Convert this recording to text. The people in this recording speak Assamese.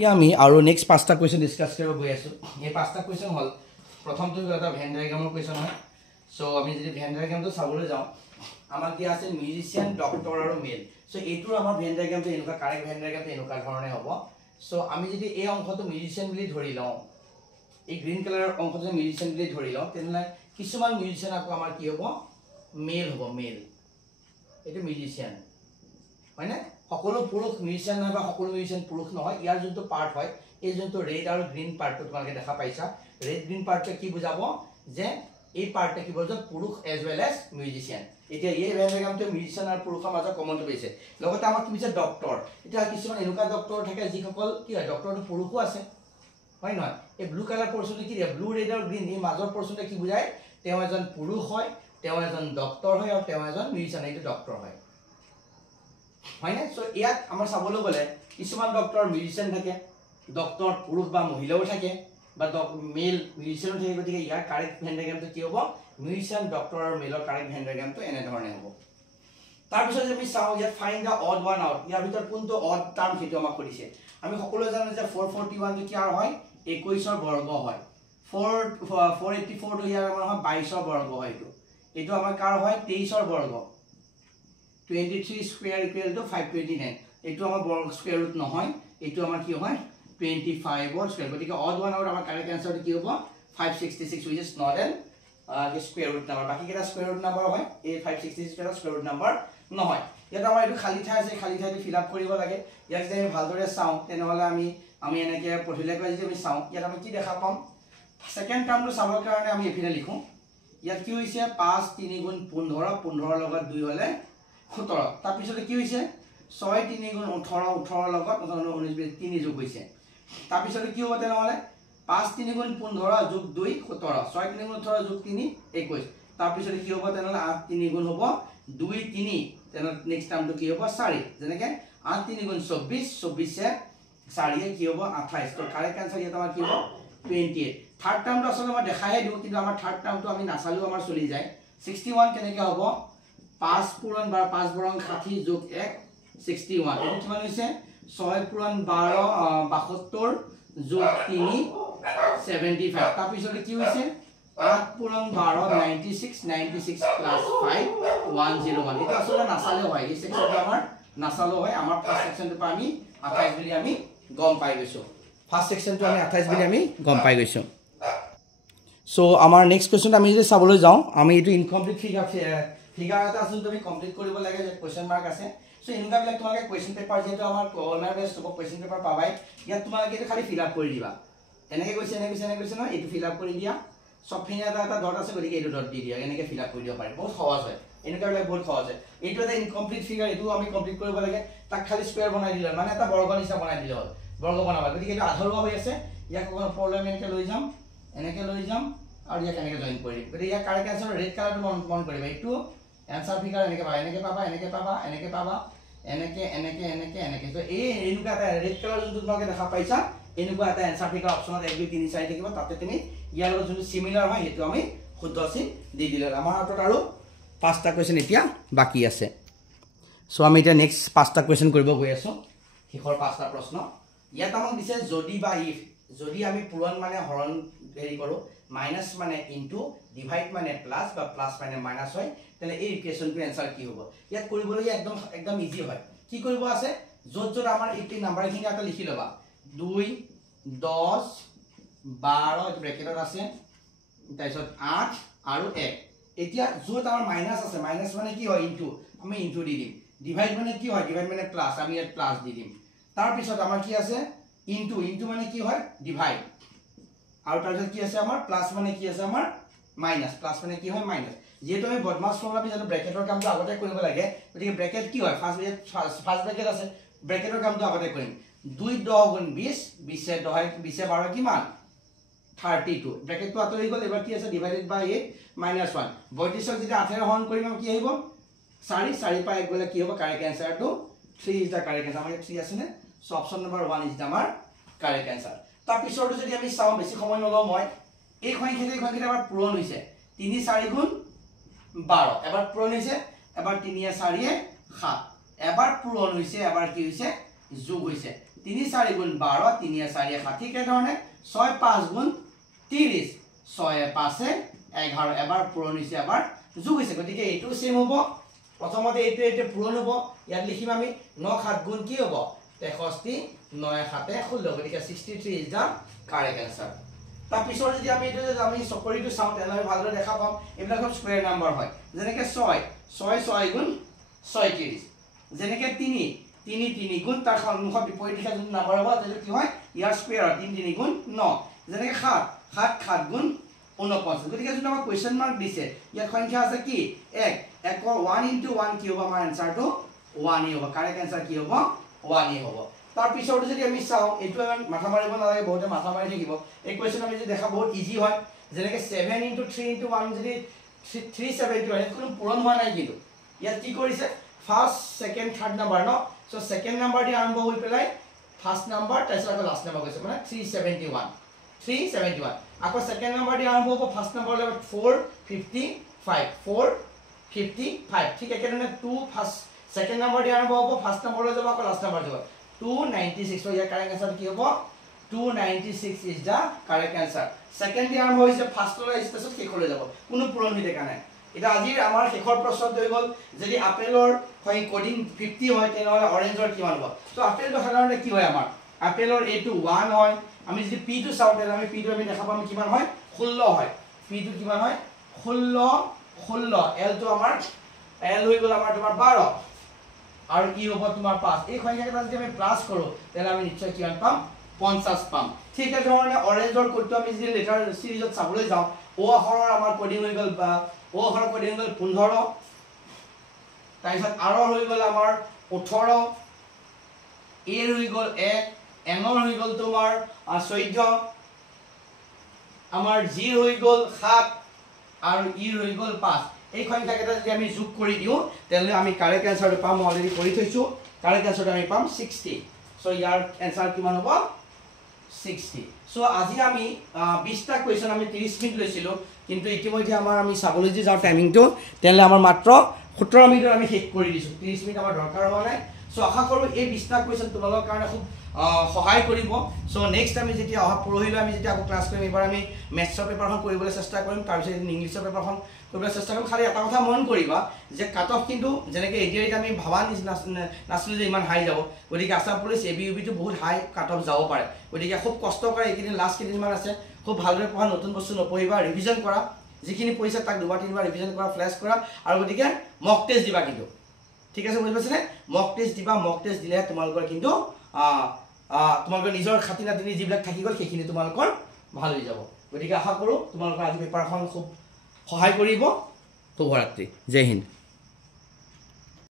এতিয়া আমি আৰু নেক্সট পাঁচটা কোৱেশ্চন ডিসকাস কৰিব গৈ আছো এই পাঁচটা কোৱেশ্চন হল প্ৰথমটো এটা ভেন ডায়াগ্ৰামৰ কোৱেশ্চন হয় সো আমি যদি ভেন ডায়াগ্ৰামটো চাবলৈ যাওঁ আমাৰ কি আছে মিউজিশিয়ান ডক্টৰ আৰু মেল সো এইটোৰ আমাৰ ভেন ডায়াগ্ৰামটো এনেকুৱা কাৰেক্ট ভেন ডায়াগ্ৰামটো এনেকুৱা ধৰণে হ'ব সো আমি যদি এই অংশটো মিউজিশিয়ান বুলি ধৰি লওঁ এই গ্ৰীন কালাৰৰ অংশটো মিউজিশিয়ান বুলি ধৰি লওঁ তেনলে কিছুমান মিউজিশিয়ান আকৌ আমাৰ কি হ'ব মেল হ'ব মেল এইটো মিউজিশিয়ান হয়নে সকলো পুৰুষ মিউজিশিয়ান নহয় বা সকলো মিউজিশিয়ান পুৰুষ নহয় ইয়াৰ যোনটো পাৰ্ট হয় এই যোনটো ৰেড আৰু গ্ৰীন পাৰ্টটো তোমালোকে দেখা পাইছা ৰেড গ্ৰীন পাৰ্টটো কি বুজাব যে এই পাৰ্টটো কি বুজাব পুৰুষ এজ ওয়েল এজ মিউজিশিয়ান এতিয়া এই ভেন ডায়াগ্ৰামটো মিউজিশিয়ান আৰু পুৰুষৰ মাজত কমনটো পাইছে লগতে আমাক কি বুজায় ডক্টৰ এতিয়া কিছুমান এনেকুৱা ডক্টৰ থাকে যিসকল কি হয় ডক্টৰটো পুৰুষো আছে হয় নহয় এই ব্লু কালাৰ পৰ্চনটো কি ব্লু ৰেড আৰু গ্ৰীন এই মাজৰ পৰ্চনটো কি বুজায় তেওঁ এজন পুৰুষ হয় তেওঁ এজন ডক্টৰ হয় আৰু তেওঁ এজন মিউজিশিয়ান এইটো ডক্টৰ হয় হয়নে সো ইয়াত আমাৰ চাবলৈ গলে কিছুমান ডক্টৰ মিউজিশিয়ান থাকে ডক্টৰ পুৰুষ বা মহিলাও থাকে বা মেল মিউজিশিয়ান থাকে গতিকে ইয়াৰ কাৰেক্ট ভেন ডায়াগ্ৰামটো কি হ'ব মিউজিশিয়ান ডক্টৰ আৰু মেলৰ কাৰেক্ট ভেন ডায়াগ্ৰামটো এনে ধৰণে হ'ব তাৰ পিছত আমি চাওঁ ইয়াত find the odd one out ইয়াৰ ভিতৰত কোনটো অড টাৰ্ম সেইটো আমাক কৰিছে আমি সকলোৱে জানো যে 441 টো কি আৰু হয় 21 ৰ বৰ্গ হয় 484 টো ইয়াৰ আমাৰ হয় 22 ৰ বৰ্গ হয় এইটো আমাৰ কাৰ হয় 23 ৰ বৰ্গ 23 square equal to 529 এইটো আমাৰ বৰ্গ স্কয়াৰ ৰুট নহয় এইটো আমাৰ কি হয় 25 ৰ স্কয়াৰ গতিকে অড ওয়ান আউট আমাৰ কাৰেক্ট আনসাৰটো কি হ'ব 566 which is not an square root number বাকি কেটা square root number হয় এই 566 কেটা square root number নহয় ইয়াত আমাৰ এইটো খালি ঠাই আছে খালি ঠাইটো ফিল আপ কৰিব লাগে ইয়াত যদি আমি ভালদৰে চাওঁ তেনেহলে আমি এনেকে পঢ়িলে কয় যদি আমি চাওঁ ইয়াত আমি কি দেখা পাম সেকেন্ড টাৰ্মটো চাবৰ কাৰণে আমি এফিনে লিখো ইয়াত কি হৈছে 5 3 গুণ 15 15 লগত 2 হলে 17 তাৰ পিছতে কি হৈছে 6 3 গুণ 18 18 লগত 19 3 যোগ হৈছে তাৰ পিছতে কি হ'ব তেনেহলে 5 3 গুণ 15 যোগ 2 17 6 3 গুণ 18 যোগ 3 21 তাৰ পিছতে কি হ'ব তেনেহলে 8 3 গুণ হ'ব 2 3 তেনে নেক্সট টাৰ্মটো কি হ'ব 4 যেনেকে 8 3 গুণ 24 24 এ 4 এ কি হ'ব 28 তো কাৰেক্ট আনসাৰ ইয়াত আমাৰ কি হ'ব 28 থাৰ্ড টাৰ্মটো আসলে মই দেখাই দিও কিন্তু আমাৰ থাৰ্ড টাৰ্মটো আমি নাচালেও আমাৰ চলি যায় 61 কেনেকে হ'ব 5 পূৰণ 5 বৰং 60 যোগ 1 61 এটো কিমান হৈছে 6 পূৰণ 12 72 যোগ 3 75 তাৰ পিছতে কি হৈছে 8 পূৰণ 12 96 96 প্লাস 5 101 এটা আসলে নাচালে হয় এই সেকশনটো আমাৰ নাচালো হয় আমাৰ ফার্স্ট সেকশনটো পা আমি 28 বুলি আমি গম পাই গৈছো ফার্স্ট সেকশনটো আমি 28 বুলি আমি গম পাই গৈছো সো আমাৰ নেক্সট কোৱেশ্চন আমি যদি চাবলৈ যাওঁ আমি এটো ইনকমপ্লিট ফিগাৰ এটা আছে তুমি কমপ্লিট কৰিব লাগে যে কোৱেশ্চন মাৰ্ক আছে সো এনেকা বিলাক তোমাকে কোৱেশ্চন পেপাৰ যেটো আমাৰ কৰ্নাৰ বেস টপ কোৱেশ্চন পেপাৰ পাবাই ইয়াত তোমাকে এটা খালি ফিল আপ কৰি দিবা এনেকে কৈছে ন এটো ফিল আপ কৰি দিয়া সব ফিনে এটা ডট আছে গতিকে এটো ডট দি দিয়া এনেকে ফিল আপ কৰি দিব পাৰি বহুত সহজ হয় এনেকা বিলাক বহুত সহজ হয় এইটো এটা ইনকমপ্লিট ফিগাৰ এটো আমি কমপ্লিট কৰিব লাগে তাক খালি স্কয়াৰ বনাই দিলে মানে এটা বৰ্গ নিচিনা বনাই দিলে হ'ল বৰ্গ বনাবা গতিকে এটো আধৰুৱা হৈ আছে ইয়াক কোন প্ৰবলেম এনেকে লৈ যাম আৰু ইয়াক এনেকে জয়েন কৰি দিম গতিকে ইয়াৰ কাৰেক্ট আনসাৰ ৰেড কালাৰটো মন কৰিবা এইটো आंसर फिगर এনেকে পাবা এনেকে তো এই এনেকুৱা এটা ৰেড কালাৰ যোনটো তোমাকে দেখা পাইছা এনেকুৱা এটা आंसर फिगर অপচনত 1 2 3 4 থাকিব তাতে তুমি ইয়াৰ লগত যোনটো সিমিলাৰ হয় হেতু আমি শুদ্ধ চিন দি দিলে আমাৰ হাতত আৰু পাঁচটা কোৱেশ্চন এতিয়া বাকি আছে সো আমি এটা নেক্সট পাঁচটা কোৱেশ্চন কৰিব গৈ আছো হিখৰ পাঁচটা প্ৰশ্ন ইয়াত আমাক দিছে যদি বা ইফ যদি আমি পূৰণ মানে হৰণ হেৰি কৰো মাইনাস মানে ইনটু ডিভাইড মানে প্লাস বা প্লাস মানে মাইনাস হয় তেনে এই ইকুৱেশনটোৰ आंसर কি হ'ব ইয়াত কৰিবলৈ একদম ইজি হয় কি কৰিব আছে যত আমাৰ এই নাম্বাৰখিনি এটা লিখি লবা 2 10 12 ব্ৰেকেটত আছে তাৰপিছত 8 আৰু 1 এতিয়া যত আমাৰ মাইনাস আছে মাইনাস মানে কি হয় ইনটু আমি ইনটু দি দিম ডিভাইড মানে কি হয় ডিভাইড মানে প্লাস আমি ইয়াত প্লাস দি দিম তাৰ পিছত আমাৰ কি আছে ইনটু মানে কি হয় ডিভাইড আৰু তাৰপিছত কি আছে আমাৰ প্লাস মানে কি আছে আমাৰ মাইনাস প্লাস মানে কি হয় মাইনাস যেটো আমি বদমাস ফৰ্মুলা জানো ব্ৰেকেটৰ কামটো আগতে কৰিব লাগে গতিকে ব্ৰেকেট কি হয় ফাৰ্স্ট ব্ৰেকেট আছে ব্ৰেকেটৰ কামটো আগতে কৰিম 2 10 গুণ 20 20 12 কিমান 32 ব্ৰেকেটটো আতৰি গল এবাৰ কি আছে ডিভাইডেড বাই 8 -1 32ক যদি 8 হৰণ কৰিম কি আহিব 4 4 পা 1 গলে কি হ'ব কাৰেক্ট আনসাৰটো 3 ইজ দা কাৰেক্ট আনসাৰ আমাৰ 3 আছে নে so option number 1 is the আমাৰ কাৰেক্ট আনসাৰ তাৰ পিছৰটো যদি আমি চাওঁ বেছি সময় নলওঁ মই এই সংখ্যাটো আমাৰ পূৰণ হৈছে 3 4 গুণ 12 এবাৰ পূৰণ হৈছে এবাৰ 3 4 7 এবাৰ পূৰণ হৈছে এবাৰ কি হৈছে যোগ হৈছে 3 4 গুণ 12 3 4 60 কে ধৰণে 6 5 গুণ 30 6 5 11 এবাৰ পূৰণ হৈছে এবাৰ যোগ হৈছে গতিকে এইটো সেম হ'ব প্ৰথমতে এইটো পূৰণ হ'ব ইয়াত লিখিম আমি 9 7 গুণ কি হ'ব 63 9 7 16 গতিকে 63 ইজ দা কাৰেক্ট আনসাৰ তাৰ পিছৰ যদি আমি এইটো আমি চকৰিটো চাওঁ তেনে আমি ভালদৰে দেখা পাম এইবিলাক সব স্কয়াৰ নাম্বাৰ হয় যেনেকৈ 6 6 গুণ 36 যেনেকৈ 3 3 3 গুণ তাৰ সন্মুখত বিপৰীত দিশে যদি নাম্বাৰ হ'ব তেনে কি হয় ইয়াৰ স্কয়াৰ 3 3 গুণ 9 যেনেকৈ 7 7 7 গুণ 49 গতিকে যদি আমাক কোৱেশ্চন মাৰ্ক দিছে ইয়াত সংখ্যা আছে কি 1 1 1 into 1 কি হ'ব আমাৰ আনসাৰটো 1 হ'ব কাৰেক্ট আনসাৰ কি হ'ব 1 হ'ব তাৰ পিছৰটো যদি আমি চাওঁ এইটো আমি মাথা মাৰিব নালাগে বহুতে মাথা মাৰি থাকিব এই কোৱেশ্চন আমি যদি দেখা বহুত ইজি হয় যেনেকৈ 7 into 3 into 1 যদি 370 হয় কোনো পূৰণ হোৱা নাই কিন্তু ইয়াত কি কৰিছে ফাৰ্স্ট সেকেন্ড থাৰ্ড নাম্বাৰ ন সো সেকেন্ড নাম্বাৰ দি আৰম্ভ হৈ পেলাই ফাৰ্স্ট নাম্বাৰ তাৰপিছত আকৌ লাষ্ট নাম্বাৰ গৈছে মানে 371 আকৌ সেকেন্ড নাম্বাৰ দি আৰম্ভ হ'ব ফাৰ্স্ট নাম্বাৰ লৈ 455 ঠিক একেধৰণে 2 ফাৰ্স্ট সেকেন্ড নাম্বাৰ দি আৰম্ভ হ'ব ফাৰ্স্ট নাম্বাৰ লৈ যাব আকৌ লাষ্ট নাম্বাৰ যাব 296 so ইয়াৰ কাৰেক্ট আনসাৰ কি হ'ব 296 is the correct answer second দি আৰম্ভ হৈছে ফাৰ্স্ট লৈ স্পেচত শেষলৈ যাব কোনো পূৰণ হৈ থকা নাই এটা আজি আমাৰ শেষৰ প্ৰশ্ন হৈ গল যদি আপেলৰ হয় কোডিং 50 হয় তেনেহলে অৰেঞ্জৰ কিমান হ'ব তো আপেলটো সাধাৰণতে কি হয় আমাৰ আপেলৰ a2 1 হয় আমি যদি p টো চাও তেনে আমি p টো আমি দেখা পাম কিমান হয় 16 হয় p টো কিমান হয় 16 l টো আমাৰ l হৈ গল আমাৰ তোমাৰ 12 আৰু ই হ'ব তোমাৰ 5 এই সংখ্যাকেইটা যদি আমি প্লাস কৰো তেনে আমি নিশ্চয় কিমান পাম 50 পাম ঠিক আছে ধৰণে অৰেঞ্জৰ কোডটো আমি যদি লেটাৰ সিৰিজত চাবলৈ যাওঁ ও আখৰৰ আমাৰ কোডিং হৈ গল বা ও আখৰৰ কোডিং হৈ গল 15 তাৰপিছত আৰৰ হৈ গল আমাৰ 18 এৰ হৈ গল 1 এনৰ হৈ গল তোমাৰ 14 আমাৰ জি হৈ গল 7 আৰু ই হৈ গল 5 এই সংখ্যাকেইটা যদি আমি যোগ কৰি দিও তেলে আমি কাৰেক্ট আনসাৰটো পাম অলৰেডি কৰি থৈছো কাৰেক্ট আনসাৰটো আমি পাম 60 সো ইয়াৰ আনসাৰ কিমান হ'ব 60 সো আজি আমি 20 টা কোৱেশ্চন আমি 30 মিনিট লৈছিলো কিন্তু ইতিমধ্যে আমাৰ আমি চাবলৈ যে যাও টাইমিংটো তেলে আমাৰ মাত্ৰ 17 মিনিটত আমি শেষ কৰি দিছো 30 মিনিট আমাৰ দৰকাৰ হোৱা নাই সো আশা কৰো এই 20 টা কোৱেশ্চন তোমালোকৰ কাৰণে খুব সহায় কৰিব সো নেক্সট আমি যেতিয়া অহা পৰহিলৈ আমি যেতিয়া আকৌ ক্লাস কৰিম এবাৰ আমি মেথছৰ পেপাৰখন কৰিবলৈ চেষ্টা কৰিম তাৰ পিছত ইংলিছৰ পেপাৰখন কৰিবলৈ চেষ্টা কৰিম খালি এটা কথা মন কৰিবা যে কাট অফ কিন্তু যেনেকৈ এডিআইত আমি ভাবা নাছিলো যে ইমান হাই যাব গতিকে আসাম পুলিচ এবিইউবি টো বহুত হাই কাট অফ যাব পাৰে গতিকে খুব কষ্ট কৰে এইকেইদিন লাষ্ট কেইদিনমান আছে খুব ভালদৰে পঢ়া নতুন বস্তু নপঢ়িবা ৰিভিজন কৰা যিখিনি পঢ়িছা তাক দুবাৰ তিনিবাৰ ৰিভিজন কৰা ফ্লেশ কৰা আৰু গতিকে মক টেষ্ট দিবা কিন্তু ঠিক আছে বুজি পাইছানে মক টেষ্ট দিবা মক টেষ্ট দিলে তোমালোকৰ কিন্তু তোমালোকৰ নিজৰ খাতি নাতিনি যিবিলাক থাকি গল সেইখিনি তোমালোকৰ ভাল হৈ যাব গতিকে আশা কৰো তোমালোকৰ আজি পেপাৰখন খুব সহায় কৰিব শুভৰাত্ৰি জয় হিন্দ